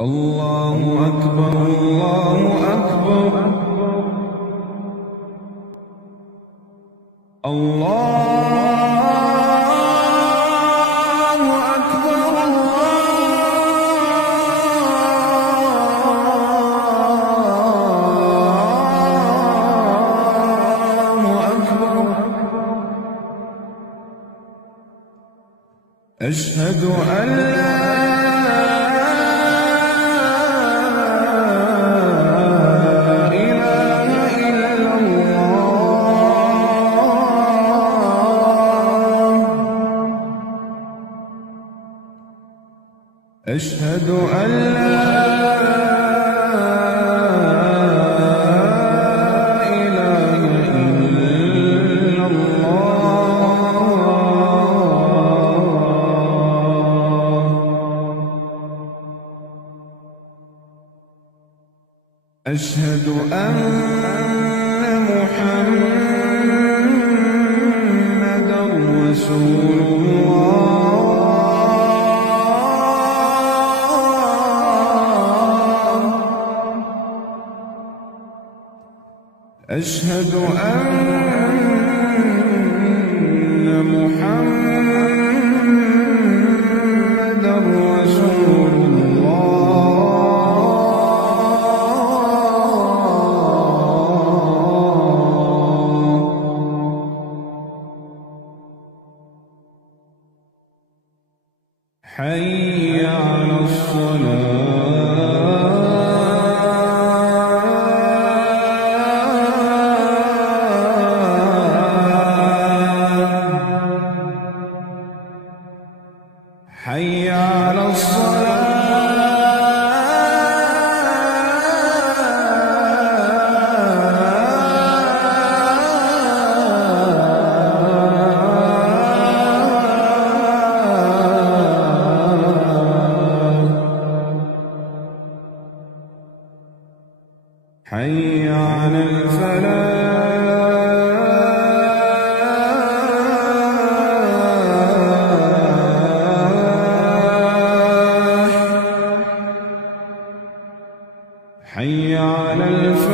الله أكبر الله أكبر الله أكبر الله أكبر. أشهد أن لا أشهد أن لا إله إلا الله. أشهد أن محمدًا رسول الله. أشهد أن محمدًا رسول الله. حي على الصلاة. حي على حي على الفلاح. حي على الفلاح.